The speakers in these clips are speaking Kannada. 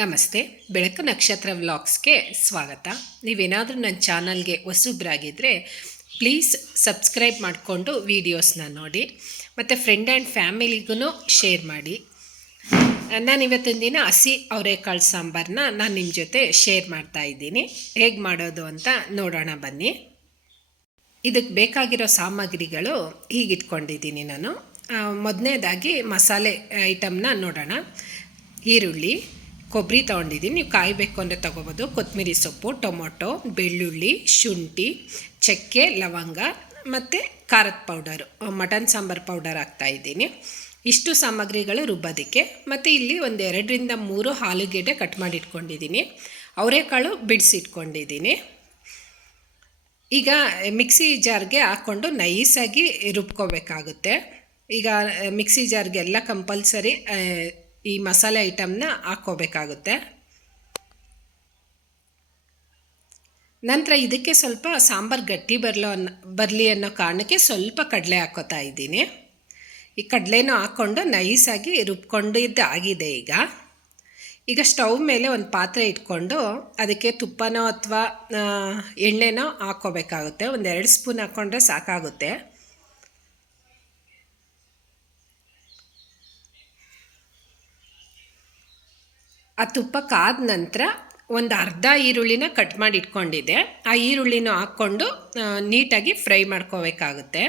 ನಮಸ್ತೆ, ಬೆಳಕು ನಕ್ಷತ್ರ ವ್ಲಾಗ್ಸ್ಗೆ ಸ್ವಾಗತ. ನೀವೇನಾದರೂ ನನ್ನ ಚಾನಲ್ಗೆ ಹೊಸಬ್ರಾಗಿದ್ದರೆ ಪ್ಲೀಸ್ ಸಬ್ಸ್ಕ್ರೈಬ್ ಮಾಡಿಕೊಂಡು ವೀಡಿಯೋಸ್ನ ನೋಡಿ. ಮತ್ತು ಫ್ರೆಂಡ್ ಆ್ಯಂಡ್ ಫ್ಯಾಮಿಲಿಗೂ ಶೇರ್ ಮಾಡಿ. ನಾನು ಇವತ್ತಿನ ದಿನ ಹಸಿ ಅವರೆಕಾಳು ಸಾಂಬಾರನ್ನ ನಾನು ನಿಮ್ಮ ಜೊತೆ ಶೇರ್ ಮಾಡ್ತಾ ಇದ್ದೀನಿ. ಹೇಗೆ ಮಾಡೋದು ಅಂತ ನೋಡೋಣ ಬನ್ನಿ. ಇದಕ್ಕೆ ಬೇಕಾಗಿರೋ ಸಾಮಗ್ರಿಗಳು ಹೀಗಿಟ್ಕೊಂಡಿದ್ದೀನಿ ನಾನು. ಮೊದಲನೇದಾಗಿ ಮಸಾಲೆ ಐಟಮ್ನ ನೋಡೋಣ. ಈರುಳ್ಳಿ ಕೊಬ್ಬರಿ ತೊಗೊಂಡಿದ್ದೀನಿ. ನೀವು ಕಾಯಬೇಕು ಅಂದರೆ ತೊಗೋಬೋದು. ಕೊತ್ತಂಬರಿ ಸೊಪ್ಪು, ಟೊಮೊಟೊ, ಬೆಳ್ಳುಳ್ಳಿ, ಶುಂಠಿ, ಚಕ್ಕೆ, ಲವಂಗ ಮತ್ತು ಖಾರದ ಪೌಡರು, ಮಟನ್ ಸಾಂಬಾರು ಪೌಡರ್ ಹಾಕ್ತಾಯಿದ್ದೀನಿ ಇಷ್ಟು ಸಾಮಗ್ರಿಗಳು ರುಬ್ಬೋದಕ್ಕೆ. ಮತ್ತು ಇಲ್ಲಿ ಒಂದು ಎರಡರಿಂದ ಮೂರು ಆಲೂಗೆಡ್ಡೆ ಕಟ್ ಮಾಡಿ ಇಟ್ಕೊಂಡಿದ್ದೀನಿ. ಅವರೆಕಾಳು ಬಿಡಿಸಿಟ್ಕೊಂಡಿದ್ದೀನಿ. ಈಗ ಮಿಕ್ಸಿ ಜಾರ್ಗೆ ಹಾಕ್ಕೊಂಡು ನೈಸಾಗಿ ರುಬ್ಕೋಬೇಕಾಗುತ್ತೆ. ಈಗ ಮಿಕ್ಸಿ ಜಾರ್ಗೆ ಎಲ್ಲ ಕಂಪಲ್ಸರಿ ಈ ಮಸಾಲೆ ಐಟಮ್ನ ಹಾಕ್ಕೋಬೇಕಾಗುತ್ತೆ. ನಂತರ ಇದಕ್ಕೆ ಸ್ವಲ್ಪ ಸಾಂಬಾರು ಗಟ್ಟಿ ಬರಲೋ ಅನ್ನೋ, ಬರಲಿ ಅನ್ನೋ ಕಾರಣಕ್ಕೆ ಸ್ವಲ್ಪ ಕಡಲೆ ಹಾಕೋತಾ ಇದ್ದೀನಿ. ಈ ಕಡಲೆನೂ ಹಾಕ್ಕೊಂಡು ನೈಸಾಗಿ ರುಬ್ಕೊಂಡಿದ್ದು ಆಗಿದೆ ಈಗ. ಈಗ ಸ್ಟವ್ ಮೇಲೆ ಒಂದು ಪಾತ್ರೆ ಇಟ್ಕೊಂಡು ಅದಕ್ಕೆ ತುಪ್ಪನೋ ಅಥವಾ ಎಣ್ಣೆನೋ ಹಾಕ್ಕೋಬೇಕಾಗುತ್ತೆ. ಒಂದು ಎರಡು ಸ್ಪೂನ್ ಹಾಕ್ಕೊಂಡ್ರೆ ಸಾಕಾಗುತ್ತೆ. ಆ ತುಪ್ಪ ಕಾದ ನಂತರ ಒಂದು ಅರ್ಧ ಈರುಳ್ಳಿನ ಕಟ್ ಮಾಡಿ ಇಟ್ಕೊಂಡಿದ್ದೆ. ಆ ಈರುಳ್ಳಿನೂ ಹಾಕ್ಕೊಂಡು ನೀಟಾಗಿ ಫ್ರೈ ಮಾಡ್ಕೋಬೇಕಾಗುತ್ತೆ.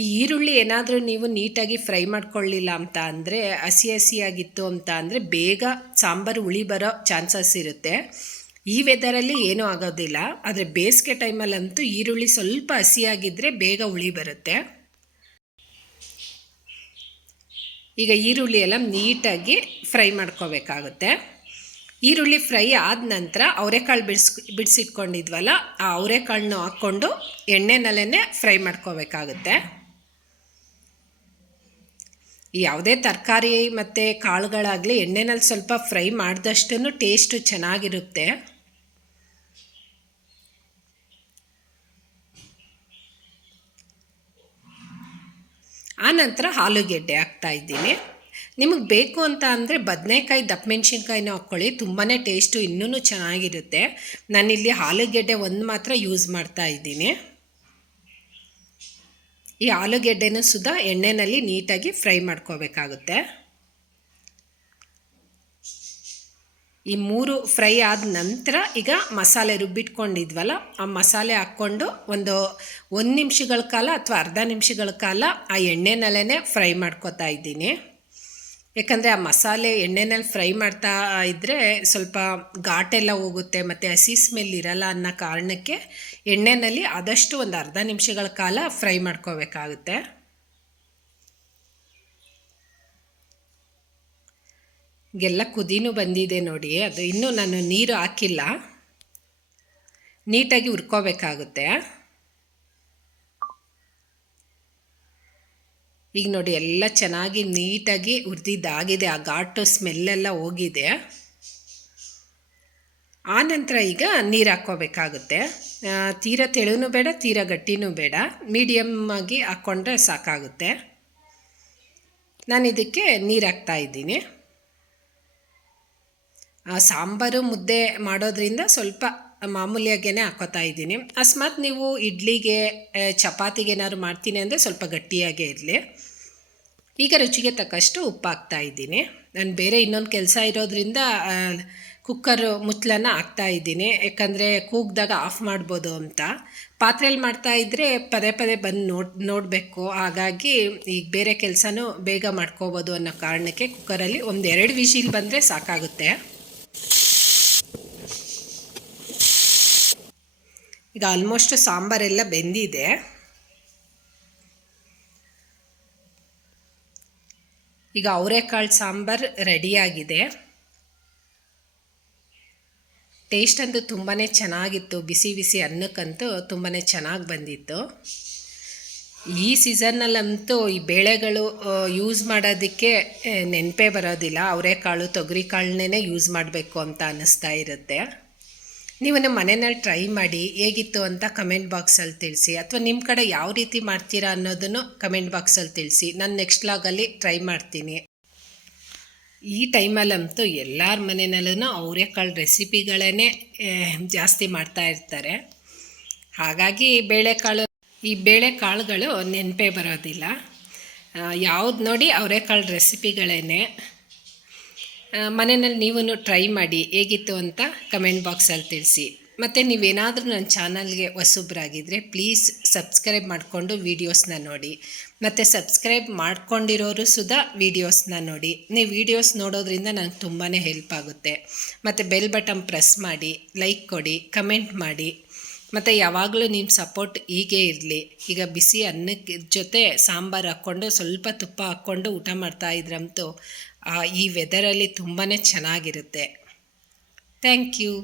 ಈ ಈರುಳ್ಳಿ ಏನಾದರೂ ನೀವು ನೀಟಾಗಿ ಫ್ರೈ ಮಾಡ್ಕೊಳ್ಳಿಲ್ಲ ಅಂತ ಅಂದರೆ, ಹಸಿ ಹಸಿಯಾಗಿತ್ತು ಅಂತ ಅಂದರೆ ಬೇಗ ಸಾಂಬಾರು ಉಳಿ ಬರೋ ಚಾನ್ಸಸ್ ಇರುತ್ತೆ. ಈ ವೆದರಲ್ಲಿ ಏನೂ ಆಗೋದಿಲ್ಲ. ಆದರೆ ಬೇಸಿಗೆ ಟೈಮಲ್ಲಂತೂ ಈರುಳ್ಳಿ ಸ್ವಲ್ಪ ಹಸಿಯಾಗಿದ್ದರೆ ಬೇಗ ಉಳಿ ಬರುತ್ತೆ. ಈಗ ಈರುಳ್ಳಿ ಎಲ್ಲ ನೀಟಾಗಿ ಫ್ರೈ ಮಾಡ್ಕೋಬೇಕಾಗುತ್ತೆ. ಈರುಳ್ಳಿ ಫ್ರೈ ಆದ ನಂತರ ಅವರೆಕಾಳು ಬಿಡಿಸ್, ಬಿಡಿಸಿಟ್ಕೊಂಡಿದ್ವಲ್ಲ, ಆ ಅವರೆಕಾಳನ್ನು ಹಾಕ್ಕೊಂಡು ಎಣ್ಣೆನಲ್ಲೇ ಫ್ರೈ ಮಾಡ್ಕೋಬೇಕಾಗುತ್ತೆ. ಯಾವುದೇ ತರಕಾರಿ ಮತ್ತು ಕಾಳುಗಳಾಗಲಿ ಎಣ್ಣೆನಲ್ಲಿ ಸ್ವಲ್ಪ ಫ್ರೈ ಮಾಡಿದಷ್ಟು ಟೇಸ್ಟು ಚೆನ್ನಾಗಿರುತ್ತೆ. ಆನಂತರ ಆಲೂಗೆಡ್ಡೆ ಹಾಕ್ತಾ ಇದ್ದೀನಿ. ನಿಮಗೆ ಬೇಕು ಅಂತ ಅಂದರೆ ಬದನೆಕಾಯಿ ದಪ್ಪ ಮೆಣಸಿನ್ಕಾಯಿನ ಹಾಕ್ಕೊಳ್ಳಿ. ತುಂಬಾ ಟೇಸ್ಟು ಇನ್ನೂ ಚೆನ್ನಾಗಿರುತ್ತೆ. ನಾನಿಲ್ಲಿ ಆಲೂಗೆಡ್ಡೆ ಒಂದು ಮಾತ್ರ ಯೂಸ್ ಮಾಡ್ತಾ ಇದ್ದೀನಿ. ಈ ಆಲೂಗೆಡ್ಡೆನೂ ಸುದಾ ಎಣ್ಣೆಯಲ್ಲಿ ನೀಟಾಗಿ ಫ್ರೈ ಮಾಡ್ಕೋಬೇಕಾಗುತ್ತೆ. ಈ ಮೂರು ಫ್ರೈ ಆದ ನಂತರ ಈಗ ಮಸಾಲೆ ರುಬ್ಬಿಟ್ಕೊಂಡಿದ್ವಲ್ಲ, ಆ ಮಸಾಲೆ ಹಾಕ್ಕೊಂಡು ಒಂದು ಒಂದು ನಿಮಿಷಗಳ ಕಾಲ ಅಥವಾ ಅರ್ಧ ನಿಮಿಷಗಳ ಕಾಲ ಆ ಎಣ್ಣೆನಲ್ಲೇ ಫ್ರೈ ಮಾಡ್ಕೋತಾ ಇದ್ದೀನಿ. ಯಾಕಂದರೆ ಆ ಮಸಾಲೆ ಎಣ್ಣೆನಲ್ಲಿ ಫ್ರೈ ಮಾಡ್ತಾ ಇದ್ದರೆ ಸ್ವಲ್ಪ ಘಾಟೆಲ್ಲ ಹೋಗುತ್ತೆ, ಮತ್ತು ಹಸಿ ಸ್ಮೆಲ್ ಇರಲ್ಲ ಅನ್ನೋ ಕಾರಣಕ್ಕೆ ಎಣ್ಣೆಯಲ್ಲಿ ಆದಷ್ಟು ಒಂದು ಅರ್ಧ ನಿಮಿಷಗಳ ಕಾಲ ಫ್ರೈ ಮಾಡ್ಕೋಬೇಕಾಗುತ್ತೆ. ಎಲ್ಲ ಕುದೀನು ಬಂದಿದೆ ನೋಡಿ, ಅದು ಇನ್ನೂ ನಾನು ನೀರು ಹಾಕಿಲ್ಲ. ನೀಟಾಗಿ ಹುರ್ಕೋಬೇಕಾಗುತ್ತೆ. ಈಗ ನೋಡಿ, ಎಲ್ಲ ಚೆನ್ನಾಗಿ ನೀಟಾಗಿ ಹುರಿದಿದ್ದಾಗಿದೆ. ಆ ಘಾಟು ಸ್ಮೆಲ್ಲೆಲ್ಲ ಹೋಗಿದೆ. ಆನಂತರ ಈಗ ನೀರು ಹಾಕ್ಕೋಬೇಕಾಗುತ್ತೆ. ತೀರ ತೆಳುನೂ ಬೇಡ, ತೀರ ಗಟ್ಟಿನೂ ಬೇಡ. ಮೀಡಿಯಮ್ ಆಗಿ ಹಾಕ್ಕೊಂಡ್ರೆ ಸಾಕಾಗುತ್ತೆ. ನಾನು ಇದಕ್ಕೆ ನೀರು ಹಾಕ್ತಾ ಇದ್ದೀನಿ. ಸಾಂಬಾರು ಮುದ್ದೆ ಮಾಡೋದ್ರಿಂದ ಸ್ವಲ್ಪ ಮಾಮೂಲಿಯಾಗೇ ಹಾಕೋತಾ ಇದ್ದೀನಿ. ಅಸ್ಮಾತ್ ನೀವು ಇಡ್ಲಿಗೆ ಚಪಾತಿಗೆ ಏನಾದ್ರು ಮಾಡ್ತೀನಿ ಅಂದರೆ ಸ್ವಲ್ಪ ಗಟ್ಟಿಯಾಗೇ ಇರಲಿ. ಈಗ ರುಚಿಗೆ ತಕ್ಕಷ್ಟು ಉಪ್ಪು ಹಾಕ್ತಾ ಇದ್ದೀನಿ. ನಾನು ಬೇರೆ ಇನ್ನೊಂದು ಕೆಲಸ ಇರೋದ್ರಿಂದ ಕುಕ್ಕರ್ ಮುಚ್ಚಲನ್ನು ಹಾಕ್ತಾ ಇದ್ದೀನಿ. ಯಾಕಂದರೆ ಕೂಗಿದಾಗ ಆಫ್ ಮಾಡ್ಬೋದು ಅಂತ. ಪಾತ್ರೆಯಲ್ಲಿ ಮಾಡ್ತಾ ಇದ್ದರೆ ಪದೇ ಪದೇ ಬಂದು ನೋಡ್, ನೋಡಬೇಕು. ಹಾಗಾಗಿ ಈಗ ಬೇರೆ ಕೆಲಸನೂ ಬೇಗ ಮಾಡ್ಕೋಬೋದು ಅನ್ನೋ ಕಾರಣಕ್ಕೆ ಕುಕ್ಕರಲ್ಲಿ ಒಂದು ಎರಡು ವಿಶಿಲ್ ಬಂದರೆ ಸಾಕಾಗುತ್ತೆ. ಈಗ ಆಲ್ಮೋಸ್ಟ್ ಸಾಂಬಾರೆಲ್ಲ ಬೆಂದಿದೆ. ಈಗ ಅವರೆಕಾಳು ಸಾಂಬಾರು ರೆಡಿಯಾಗಿದೆ ಟೇಸ್ಟ್ ಅಂತೂ ತುಂಬಾ ಚೆನ್ನಾಗಿತ್ತು. ಬಿಸಿ ಬಿಸಿ ಅನ್ನಕ್ಕಂತೂ ತುಂಬಾ ಚೆನ್ನಾಗಿ ಬಂದಿತ್ತು. ಈ ಸೀಸನ್ನಲ್ಲಂತೂ ಈ ಬೇಳೆಗಳು ಯೂಸ್ ಮಾಡೋದಕ್ಕೆ ನೆನಪೇ ಬರೋದಿಲ್ಲ. ಅವರೆಕಾಳು ತೊಗರಿ ಕಾಳನ್ನೇ ಯೂಸ್ ಮಾಡಬೇಕು ಅಂತ ಅನ್ನಿಸ್ತಾ ಇರುತ್ತೆ. ನೀವು ನಮ್ಮ ಮನೆಯಲ್ಲಿ ಟ್ರೈ ಮಾಡಿ ಹೇಗಿತ್ತು ಅಂತ ಕಮೆಂಟ್ ಬಾಕ್ಸಲ್ಲಿ ತಿಳಿಸಿ. ಅಥವಾ ನಿಮ್ಮ ಕಡೆ ಯಾವ ರೀತಿ ಮಾಡ್ತೀರಾ ಅನ್ನೋದನ್ನು ಕಮೆಂಟ್ ಬಾಕ್ಸಲ್ಲಿ ತಿಳಿಸಿ. ನಾನು ನೆಕ್ಸ್ಟ್ ಲಾಗಲ್ಲಿ ಟ್ರೈ ಮಾಡ್ತೀನಿ. ಈ ಟೈಮಲ್ಲಂತೂ ಎಲ್ಲರ ಮನೆಯಲ್ಲೂ ಅವರೆಕಾಳು ರೆಸಿಪಿಗಳೇ ಜಾಸ್ತಿ ಮಾಡ್ತಾ ಇರ್ತಾರೆ. ಹಾಗಾಗಿ ಬೇಳೆಕಾಳು, ಈ ಬೇಳೆಕಾಳುಗಳು ನೆನಪೇ ಬರೋದಿಲ್ಲ. ಯಾವ್ದು ನೋಡಿ ಅವರೆಕಾಳು ರೆಸಿಪಿಗಳೇ ಮನೆಯಲ್ಲಿ ನೀವು ಟ್ರೈ ಮಾಡಿ ಹೇಗಿತ್ತು ಅಂತ ಕಮೆಂಟ್ ಬಾಕ್ಸಲ್ಲಿ ತಿಳಿಸಿ. ಮತ್ತು ನೀವೇನಾದರೂ ನನ್ನ ಚಾನಲ್ಗೆ ಹೊಸಬ್ರಾಗಿದ್ದರೆ ಪ್ಲೀಸ್ ಸಬ್ಸ್ಕ್ರೈಬ್ ಮಾಡಿಕೊಂಡು ವೀಡಿಯೋಸ್ನ ನೋಡಿ. ಮತ್ತು ಸಬ್ಸ್ಕ್ರೈಬ್ ಮಾಡ್ಕೊಂಡಿರೋರು ಸುಧಾ ವೀಡಿಯೋಸ್ನ ನೋಡಿ. ನೀವು ವೀಡಿಯೋಸ್ ನೋಡೋದ್ರಿಂದ ನನಗೆ ತುಂಬಾ ಹೆಲ್ಪ್ ಆಗುತ್ತೆ. ಮತ್ತು ಬೆಲ್ ಬಟನ್ ಪ್ರೆಸ್ ಮಾಡಿ ಲೈಕ್ ಕೊಡಿ ಕಮೆಂಟ್ ಮಾಡಿ. ಮತ್ತು ಯಾವಾಗಲೂ ನಿಮ್ಮ ಸಪೋರ್ಟ್ ಹೀಗೆ ಇರಲಿ. ಈಗ ಬಿಸಿ ಅನ್ನಕ್ಕೆ ಜೊತೆ ಸಾಂಬಾರು ಹಾಕ್ಕೊಂಡು ಸ್ವಲ್ಪ ತುಪ್ಪ ಹಾಕ್ಕೊಂಡು ಊಟ ಮಾಡ್ತಾ ಇದ್ರಂತೂ ಈ ವೆದರಲ್ಲಿ ತುಂಬಾ ಚೆನ್ನಾಗಿರುತ್ತೆ. Thank you